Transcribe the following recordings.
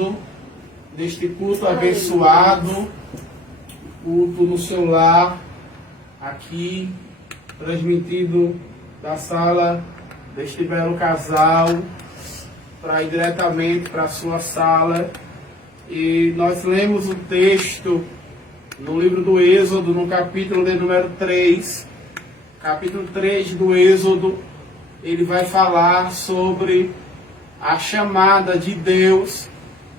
êxodo, neste culto abençoado, culto no seu lar, aqui, transmitido da sala deste belo casal, para ir diretamente para a sua sala. E nós lemos o texto no livro do Êxodo, no capítulo de número 3. Capítulo 3 do Êxodo, ele vai falar sobre a chamada de Deus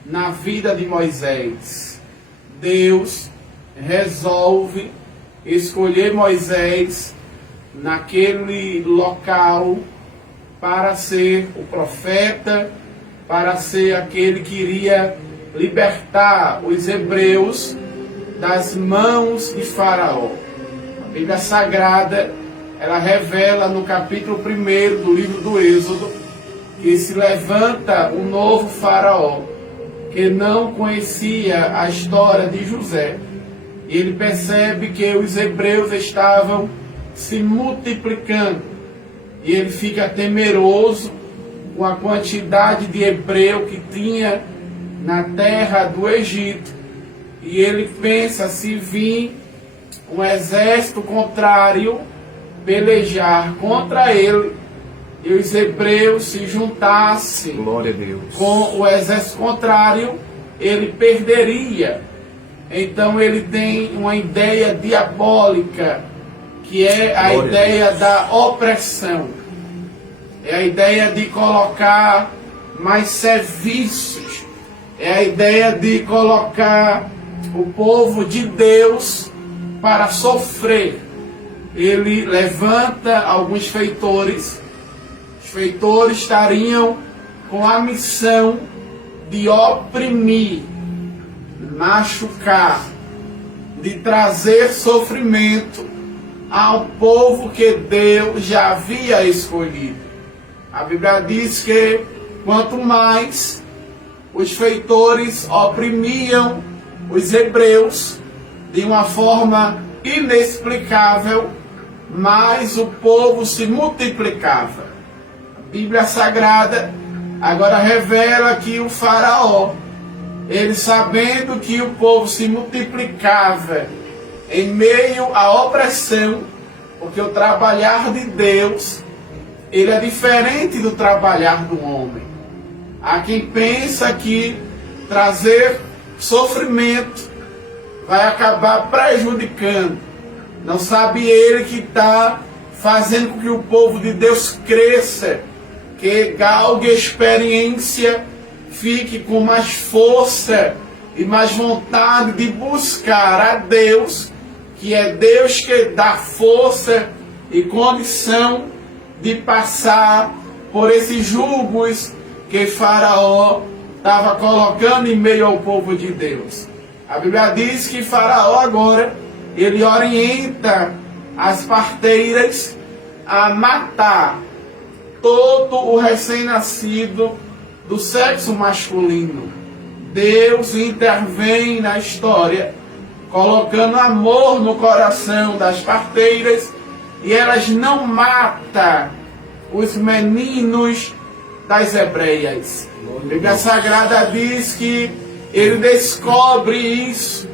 na vida de Moisés. Deus resolve escolher Moisés naquele local para ser o profeta, para ser aquele que iria libertar os hebreus das mãos de Faraó. A Bíblia Sagrada, ela revela no capítulo 1 do livro do Êxodo que se levanta um novo Faraó que não conhecia a história de José. Ele percebe que os hebreus estavam se multiplicando e ele fica temeroso com a quantidade de hebreu que tinha na terra do Egito, e ele pensa: se vir um exército contrário pelejar contra ele e os hebreus se juntassem, glória a Deus, com o exército contrário, ele perderia. Então ele tem uma ideia diabólica, que é a glória ideia a Deus, da opressão. É a ideia de colocar mais serviços. É a ideia de colocar o povo de Deus para sofrer. Ele levanta alguns feitores. Os feitores estariam com a missão de oprimir, machucar, de trazer sofrimento ao povo que Deus já havia escolhido. A Bíblia diz que quanto mais os feitores oprimiam os hebreus de uma forma inexplicável, mais o povo se multiplicava. A Bíblia Sagrada agora revela que o Faraó, ele sabendo que o povo se multiplicava em meio à opressão, porque o trabalhar de Deus, ele é diferente do trabalhar do homem. Há quem pensa que trazer sofrimento vai acabar prejudicando. Não sabe ele que está fazendo com que o povo de Deus cresça, que galgue experiência, fique com mais força e mais vontade de buscar a Deus, que é Deus que dá força e condição de passar por esses julgos que Faraó estava colocando em meio ao povo de Deus. A Bíblia diz que Faraó agora, ele orienta as parteiras a matar todo o recém-nascido do sexo masculino. Deus intervém na história, colocando amor no coração das parteiras, e elas não matam os meninos das hebreias. A Bíblia Sagrada diz que ele descobre isso,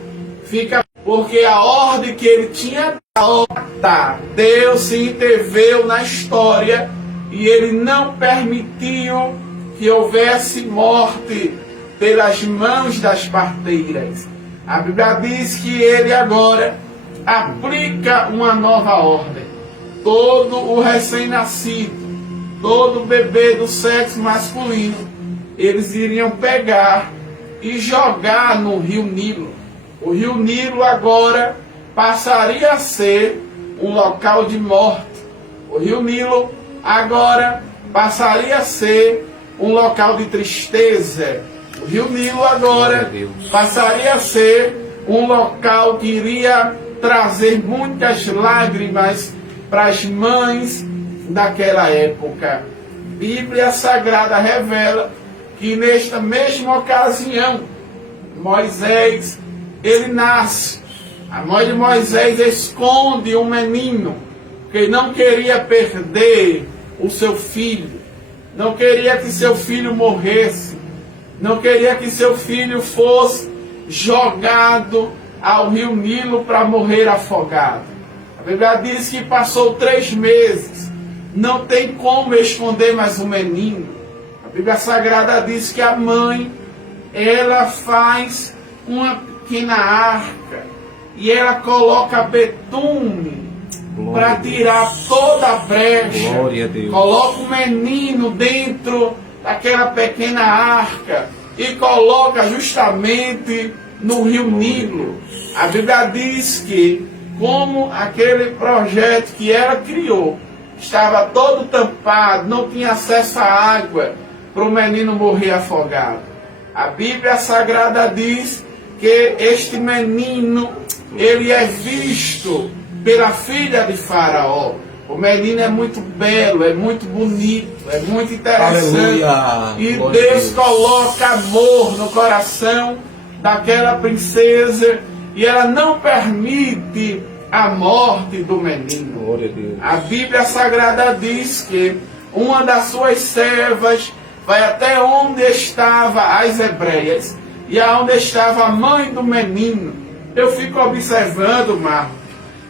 porque a ordem que ele tinha dado, Deus se interveio na história e ele não permitiu que houvesse morte pelas mãos das parteiras. A Bíblia diz que ele agora aplica uma nova ordem. Todo o recém-nascido, todo bebê do sexo masculino, eles iriam pegar e jogar no rio Nilo. O rio Nilo agora passaria a ser um local de morte. O rio Nilo agora passaria a ser um local de tristeza. O rio Nilo agora passaria a ser um local que iria trazer muitas lágrimas para as mães daquela época. Bíblia Sagrada revela que nesta mesma ocasião, Moisés, ele nasce. A mãe de Moisés esconde um menino, que não queria perder o seu filho, não queria que seu filho morresse. não queria que seu filho fosse jogado ao rio Nilo para morrer afogado. A Bíblia diz que passou 3 meses, não tem como esconder mais o menino. A Bíblia Sagrada diz que a mãe, ela faz uma pequena arca e ela coloca betume para tirar toda a brecha. Glória a Deus. Coloca o menino dentro daquela pequena arca e coloca justamente no rio Nilo. A Bíblia diz que, como aquele projeto que ela criou estava todo tampado, não tinha acesso à água para o menino morrer afogado, a Bíblia Sagrada diz que este menino, ele é visto pela filha de Faraó. O menino é muito belo, é muito bonito, é muito interessante. Aleluia. E Glória a Deus Deus. coloca amor no coração daquela princesa e ela não permite a morte do menino. Glória a Deus. A Bíblia Sagrada diz que uma das suas servas vai até onde estava as hebreias e aonde estava a mãe do menino. Eu fico observando, Marcos,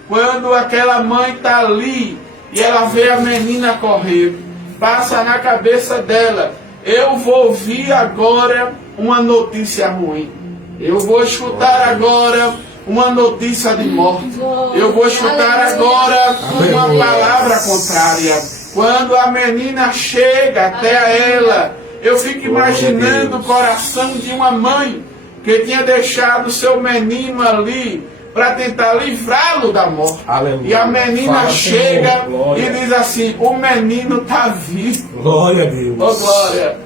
quando aquela mãe está ali e ela vê a menina correr, passa na cabeça dela: eu vou ouvir agora uma notícia ruim, eu vou escutar agora uma notícia de morte, eu vou escutar agora uma palavra contrária. Quando a menina chega até ela, eu fico imaginando o coração de uma mãe que tinha deixado seu menino ali para tentar livrá-lo da morte. Aleluia. E a menina Fala, chega Senhor. Glória. e diz assim: o menino está vivo. Glória a Deus. Oh, glória!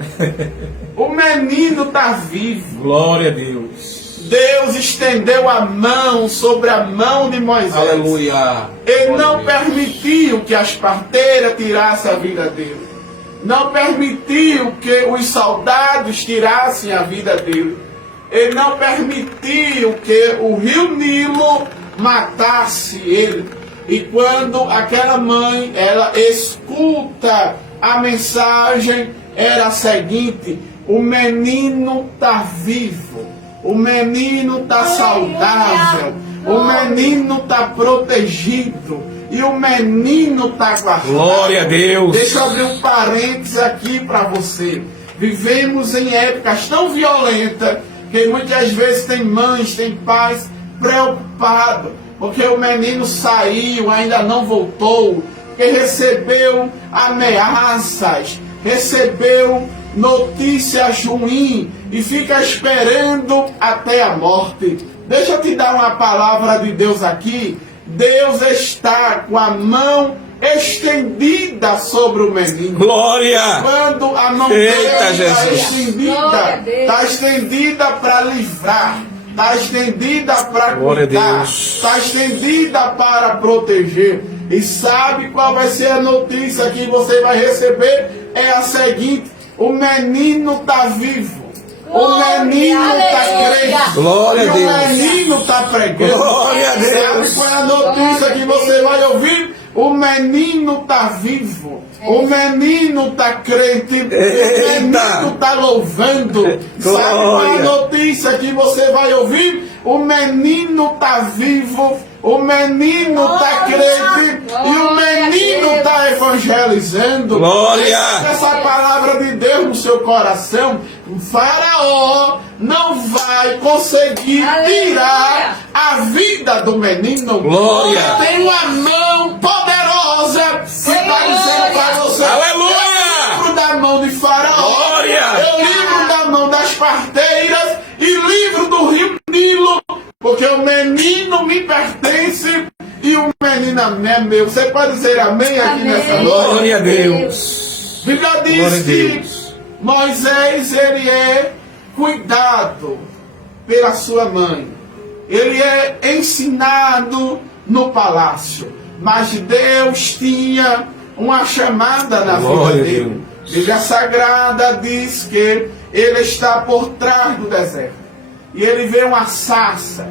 O menino está vivo. Glória a Deus. Deus estendeu a mão sobre a mão de Moisés. Aleluia. Ele Glória a não Deus. permitiu que as parteiras tirassem a vida dele. Não permitiu que os soldados tirassem a vida dele. Ele não permitiu que o rio Nilo matasse ele. E quando aquela mãe, ela escuta a mensagem, era a seguinte: o menino está vivo, o menino está saudável, o menino está protegido e o menino está guardado. Glória a Deus. Deixa eu abrir um parênteses aqui para você. Vivemos em épocas tão violentas que muitas vezes tem mães, tem pais preocupados porque o menino saiu, ainda não voltou, que recebeu ameaças, recebeu notícias ruins e fica esperando até a morte. Deixa eu te dar uma palavra de Deus aqui. Deus está com a mão estendida sobre o menino. Glória. Quando a mão Eita, dele está Jesus. estendida para livrar, está estendida para Glória a cuidar, Deus. está estendida para proteger. E sabe qual vai ser a notícia que você vai receber? É a seguinte: o menino está vivo. O menino está crente. Glória a E o Deus. menino está pregando. Glória a Deus. Sabe qual é a notícia que você vai ouvir? O menino está vivo. O menino está crente. O menino está louvando. Sabe qual é a notícia que você vai ouvir? O menino está vivo. O menino está crente. E o menino está evangelizando. Glória. Essa palavra de Deus no seu coração. O Faraó não vai conseguir tirar a vida do menino. Glória. Tem uma mão poderosa que está dizendo para você: Aleluia. eu livro da mão de Faraó, Glória. eu livro da mão das parteiras e livro do rio Nilo, porque o menino me pertence e o menino é meu. Você pode dizer amém aqui nessa noite? Glória a Deus. A Bíblia Glória a diz que Deus. Moisés, ele é cuidado pela sua mãe. Ele é ensinado no palácio. Mas Deus tinha uma chamada na Glória vida a dele. Deus. A Bíblia Sagrada diz que ele está por trás do deserto. E ele vê uma sarça.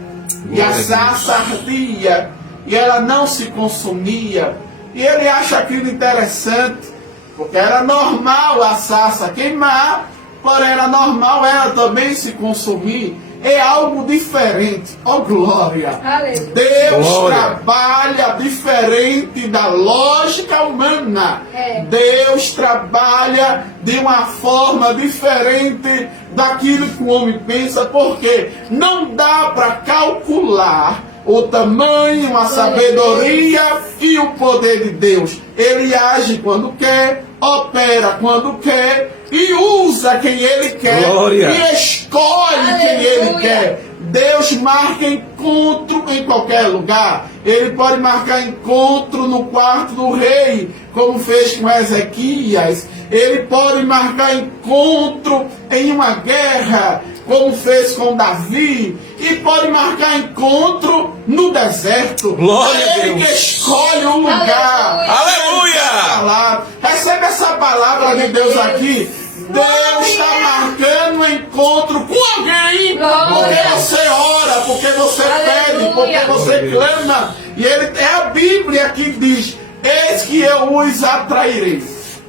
E a Glória a Deus. sarça ardia. E ela não se consumia. E ele acha aquilo interessante. Porque era normal a sarça queimar porém era normal ela também se consumir. É algo diferente. Oh, glória! Aleluia. Deus Glória. trabalha diferente da lógica humana. É. Deus trabalha de uma forma diferente daquilo que o homem pensa, porque não dá para calcular o tamanho, a sabedoria e o poder de Deus. Ele age quando quer, opera quando quer e usa quem Ele quer. Glória. E escolhe quem Ele quer. Deus marca encontro em qualquer lugar. Ele pode marcar encontro no quarto do rei, como fez com Ezequias. Ele pode marcar encontro em uma guerra, como fez com Davi. E pode marcar encontro no deserto. Glória a Ele Deus. que escolhe o lugar. Aleluia! Recebe essa palavra de Deus aqui. Deus está marcando um encontro com alguém. Porque você ora, porque você pede, porque você clama. E é a Bíblia que diz: eis que eu os atrairei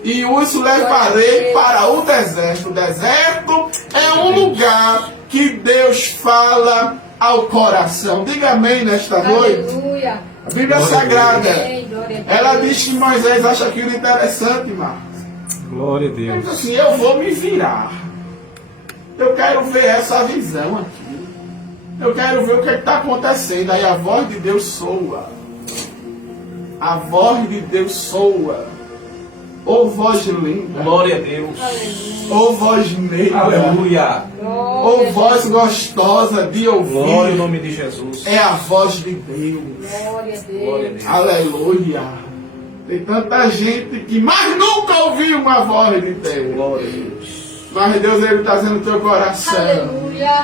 e os levarei para o deserto. O deserto é um lugar que Deus fala ao coração. Diga amém nesta noite. Aleluia. A Bíblia Glória a Sagrada, Amém, glória a Deus. ela diz que Moisés acha aquilo interessante, Marcos. Glória a Ele Deus. diz assim: eu vou me virar. Eu quero ver essa visão aqui. Eu quero ver o que está acontecendo. Aí a voz de Deus soa. A voz de Deus soa. Ô voz linda. Glória a Deus. Ô voz negra. Aleluia. Ô voz gostosa de Glória ao ouvir. nome de Jesus. É a voz de Deus. Glória a Glória a Deus. Deus. Aleluia. Tem tanta gente que mais nunca ouviu uma voz de Deus. Glória a Deus. Mas Deus, Ele está dizendo no teu coração: Aleluia.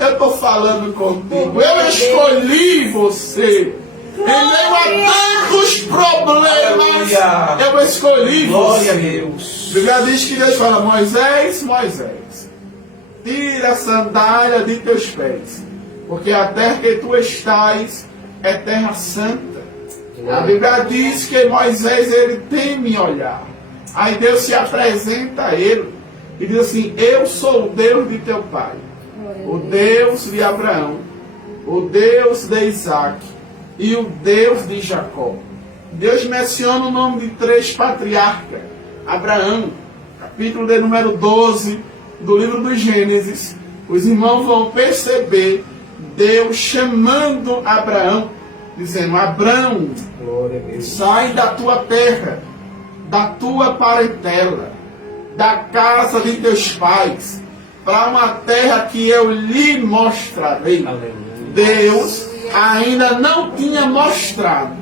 eu estou falando contigo. Eu escolhi você. Em meio a tantos problemas, Aleluia. eu escolhi Glória a você. Deus. A Bíblia diz que Deus fala: Moisés, Moisés, tira a sandália de teus pés, porque a terra que tu estás é terra santa. A Bíblia diz que Moisés, ele teme olhar. Aí Deus se apresenta a ele e diz assim: eu sou o Deus de teu pai, o Deus de Abraão, o Deus de Isaac e o Deus de Jacó. Deus menciona o nome de 3 patriarcas. Abraão, capítulo de número 12 do livro do Gênesis. Os irmãos vão perceber Deus chamando Abraão, dizendo: Abraão, Glória a Deus. sai da tua terra, da tua parentela, da casa de teus pais, para uma terra que eu lhe mostrarei. Aleluia. Deus ainda não tinha mostrado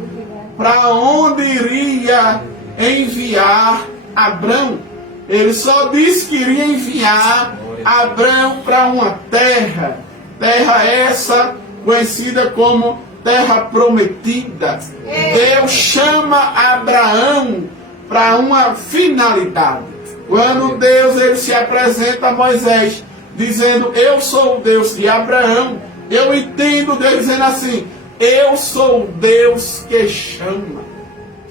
para onde iria enviar Abraão. Ele só disse que iria enviar Abraão para uma terra. Terra essa conhecida como terra prometida. Deus chama Abraão para uma finalidade. Quando Deus ele se apresenta a Moisés, dizendo: eu sou o Deus de Abraão, eu entendo Deus dizendo assim: eu sou o Deus que chama.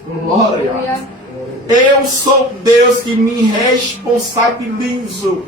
Glória. Eu sou o Deus que me responsabilizo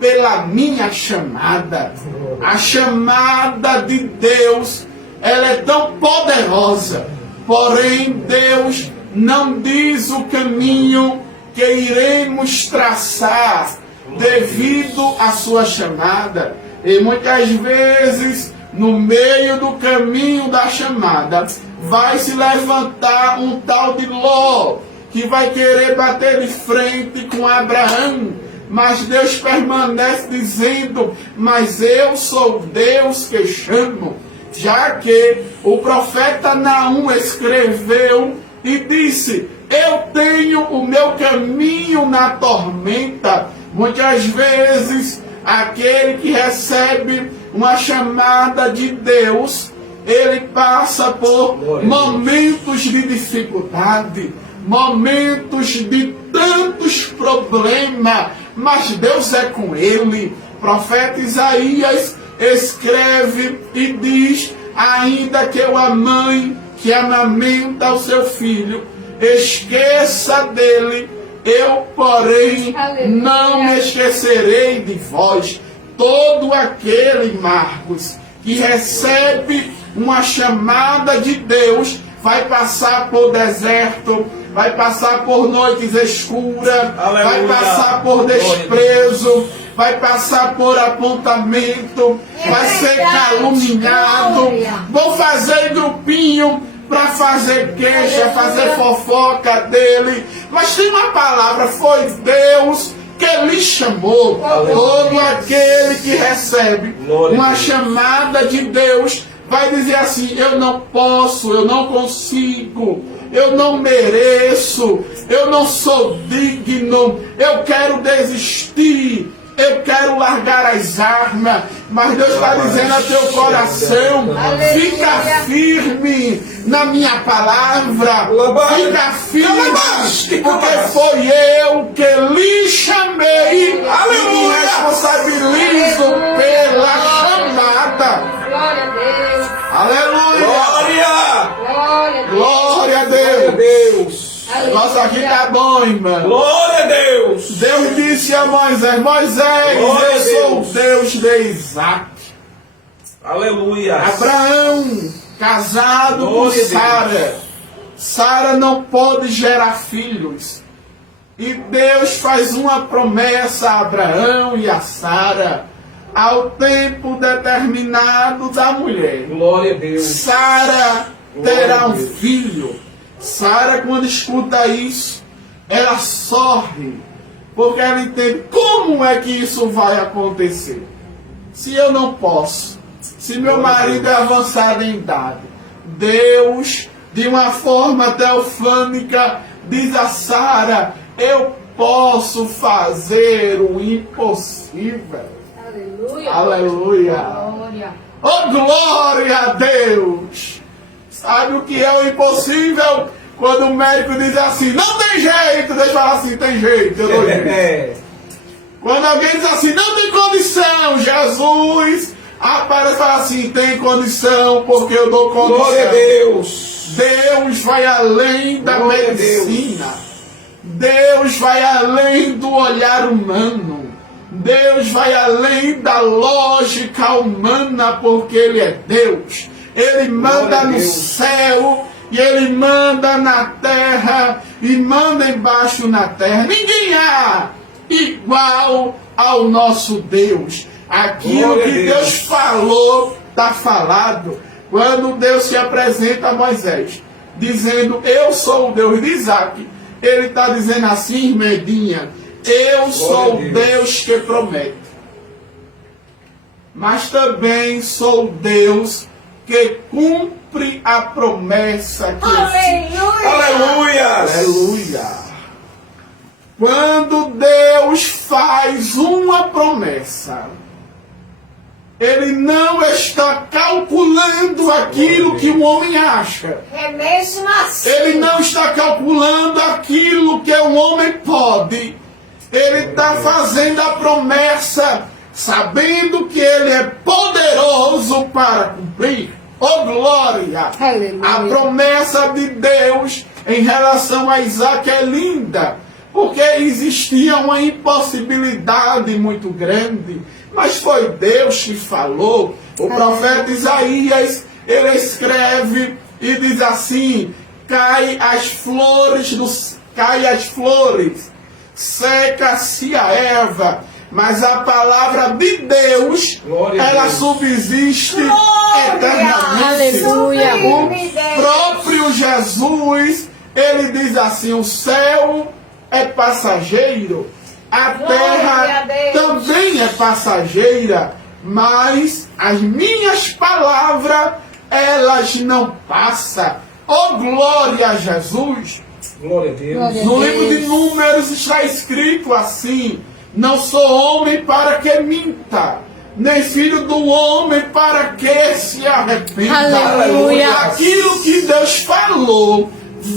pela minha chamada. A chamada de Deus, ela é tão poderosa, porém Deus não diz o caminho que iremos traçar devido à sua chamada. E muitas vezes, no meio do caminho da chamada, vai se levantar um tal de Ló, que vai querer bater de frente com Abraão. Mas Deus permanece dizendo: mas eu sou Deus que chamo. Já que o profeta Naum escreveu e disse: eu tenho o meu caminho na tormenta. Muitas vezes, aquele que recebe uma chamada de Deus, ele passa por momentos de dificuldade, momentos de tantos problemas, mas Deus é com ele. O profeta Isaías escreve e diz: ainda que a mãe que amamenta o seu filho esqueça dele, Eu, porém, Aleluia. não me esquecerei de vós. Todo aquele, Marcos, que recebe uma chamada de Deus, vai passar por deserto, vai passar por noites escuras, vai Aleluia. passar por desprezo, vai passar por apontamento, vai ser caluniado. Glória. Vou fazer grupinho para fazer queixa, fazer fofoca dele. Mas tem uma palavra, foi Deus que lhe chamou. Todo aquele que recebe Glória a uma Deus. chamada de Deus vai dizer assim: eu não posso, eu não consigo, eu não mereço, eu não sou digno, eu quero desistir, eu quero largar as armas. Mas Deus está dizendo a teu coração: fica firme na minha palavra, fica firme, porque foi eu que lhe chamei e me responsabilizo pela chamada. Glória a Deus. Aleluia! Glória! Glória a Deus. Glória a Glória a Deus! Deus! Nossa, aqui tá bom, irmão. Glória a Deus! Deus disse a Moisés: Moisés, Glória a eu sou o Deus. Deus de Isaac. Aleluia! Abraão, casado com Glória a Deus. Sara. Sara não pôde gerar filhos. E Deus faz uma promessa a Abraão e a Sara ao tempo determinado da mulher. Glória a Deus! Sara Glória terá a um Deus. filho. Sara, quando escuta isso, ela sorri, porque ela entende como é que isso vai acontecer. Se eu não posso, se meu marido é avançado em idade, Deus, de uma forma teofânica, diz a Sara: eu posso fazer o impossível. Aleluia. Aleluia! Glória. Oh, glória a Deus! Sabe o que é o impossível? Quando o médico diz assim: não tem jeito, deixa eu falar assim: tem jeito, eu dou jeito. É. Quando alguém diz assim: não tem condição, Jesus aparece e fala assim: tem condição, porque eu dou condição. Glória a Deus! Deus vai além da Glória a medicina. Deus vai além do olhar humano. Deus vai além da lógica humana, porque Ele é Deus. Ele manda Glória a no Deus. céu e Ele manda na terra e manda embaixo na terra. Ninguém há igual ao nosso Deus. Aquilo Glória a que Deus. Deus falou, está falado. Quando Deus se apresenta a Moisés, dizendo: eu sou o Deus de Isaac, Ele está dizendo assim, Medinha: eu sou o a Deus. Deus que promete. Mas também sou o Deus que cumpre a promessa que eu fiz. Aleluia! Aleluia! Quando Deus faz uma promessa, Ele não está calculando aquilo que o homem acha. É mesmo assim. Ele não está calculando aquilo que o homem pode. Ele está fazendo a promessa, sabendo que Ele é poderoso para cumprir. Oh, glória! Aleluia. A promessa de Deus em relação a Isaac é linda, porque existia uma impossibilidade muito grande, mas foi Deus que falou. O profeta Isaías, ele escreve e diz assim: cai as flores, seca-se a erva, mas a palavra de Deus, Glória a ela Deus. subsiste Glória! eternamente. Aleluia. O próprio Jesus, ele diz assim: o céu é passageiro, a Glória terra a Deus. também é passageira, mas as minhas palavras, elas não passam. Oh, glória a Jesus! Glória a Deus! Glória. No livro de Números está escrito assim: não sou homem para que minta, nem filho do homem para que se arrependa. Aleluia. Aquilo que Deus falou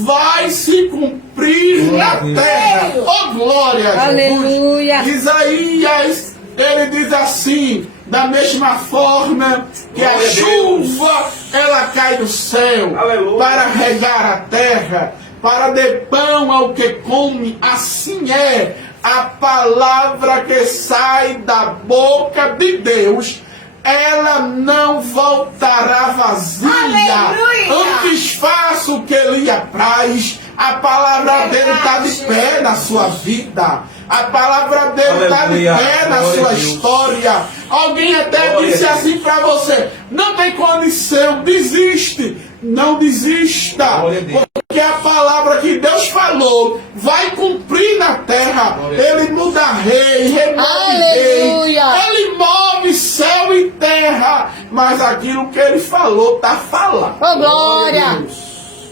vai se cumprir na Glória. terra. Oh, glória a Jesus! Aleluia. Isaías, ele diz assim: da mesma forma que a Glória a chuva ela cai do céu Aleluia. para regar a terra, para dar pão ao que come, assim é a palavra que sai da boca de Deus. Ela não voltará vazia. Aleluia! Antes faça o que lhe apraz. A palavra dele está de pé na sua vida. A palavra dele está de Aleluia. pé na Glória sua a Deus. história. Alguém até Glória disse a Deus. assim para você: não tem condição, desiste. Não desista. Glória a Deus. Porque a palavra que Deus falou vai cumprir na terra. Glória a Ele muda rei, remove rei. Aleluia. Ele move céu e terra. Mas aquilo que ele falou está falando. Oh, glória!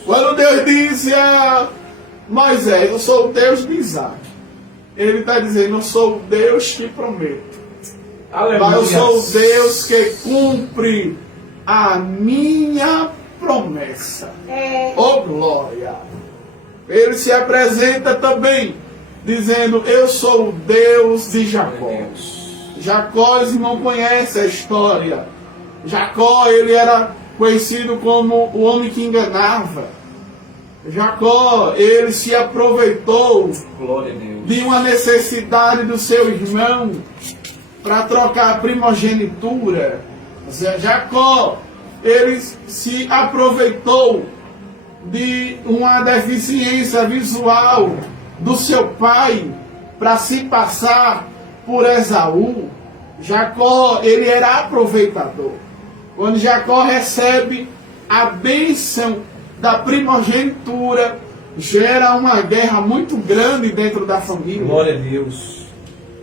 Quando Deus diz a Moisés: eu sou o Deus de Isaac, ele está dizendo: eu sou o Deus que prometo. Aleluia. Mas eu sou o Deus que cumpre a minha promessa. Oh, glória! Ele se apresenta também dizendo: eu sou o Deus de Jacó. Jacó, eles não conhecem a história. Jacó, ele era conhecido como o homem que enganava. Jacó, ele se aproveitou Glória a Deus. de uma necessidade do seu irmão para trocar a primogenitura. Jacó, ele se aproveitou de uma deficiência visual do seu pai para se passar por Esaú. Jacó, ele era aproveitador. Quando Jacó recebe a bênção da primogenitura, gera uma guerra muito grande dentro da família. Glória a Deus.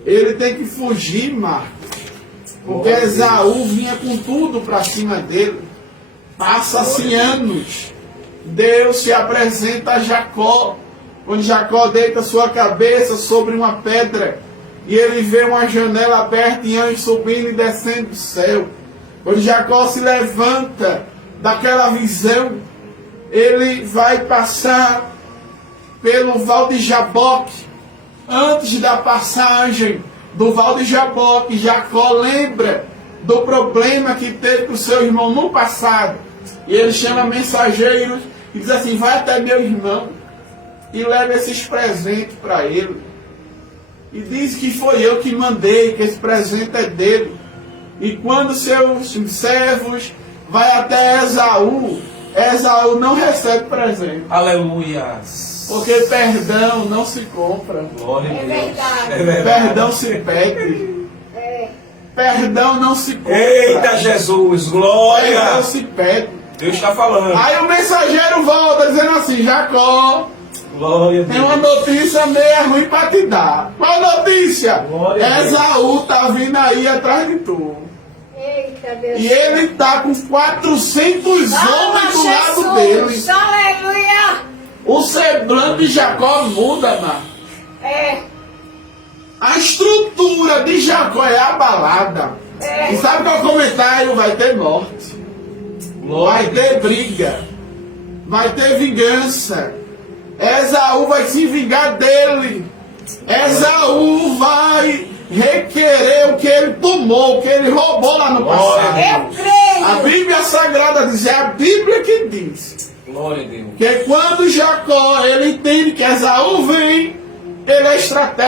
Ele tem que fugir, Marcos, porque Glória a Esaú vinha com tudo para cima dele. Passa-se anos, Deus se apresenta a Jacó, quando Jacó deita sua cabeça sobre uma pedra, e ele vê uma janela aberta e anjos subindo e descendo do céu. Quando Jacó se levanta daquela visão, ele vai passar pelo Val de Jaboque. Antes da passagem do Val de Jaboque, Jacó lembra do problema que teve com o seu irmão no passado. E ele chama mensageiros e diz assim: vai até meu irmão e leva esses presentes para ele. E diz que foi eu que mandei, que esse presente é dele. E quando seus servos vai até Esaú, Esaú não recebe presente. Aleluia. Porque perdão não se compra. Glória a É Deus. verdade. É verdade. Perdão se pede. Perdão não se compra. Eita Jesus, Perdão glória. se pede. Deus está falando. Aí o mensageiro volta dizendo assim: Jacó, Glória a tem uma Deus. notícia meio ruim para te dar. Qual notícia? Glória a Deus. Esaú tá vindo aí atrás de tu. Eita, Deus. E ele tá com 400 homens do lado dele. Aleluia! O semblante de Jacó muda, mano. A estrutura de Jacó é abalada. E sabe qual é o comentário? Vai ter morte. Vai ter briga. Vai ter vingança. Esaú vai se vingar dele. Esaú vai requerer o que ele tomou, o que ele roubou lá no passado. Eu creio! A Bíblia Sagrada diz, é a Bíblia que diz, Glória a Deus. que quando Jacó ele entende que Esaú vem, ele é estratégico.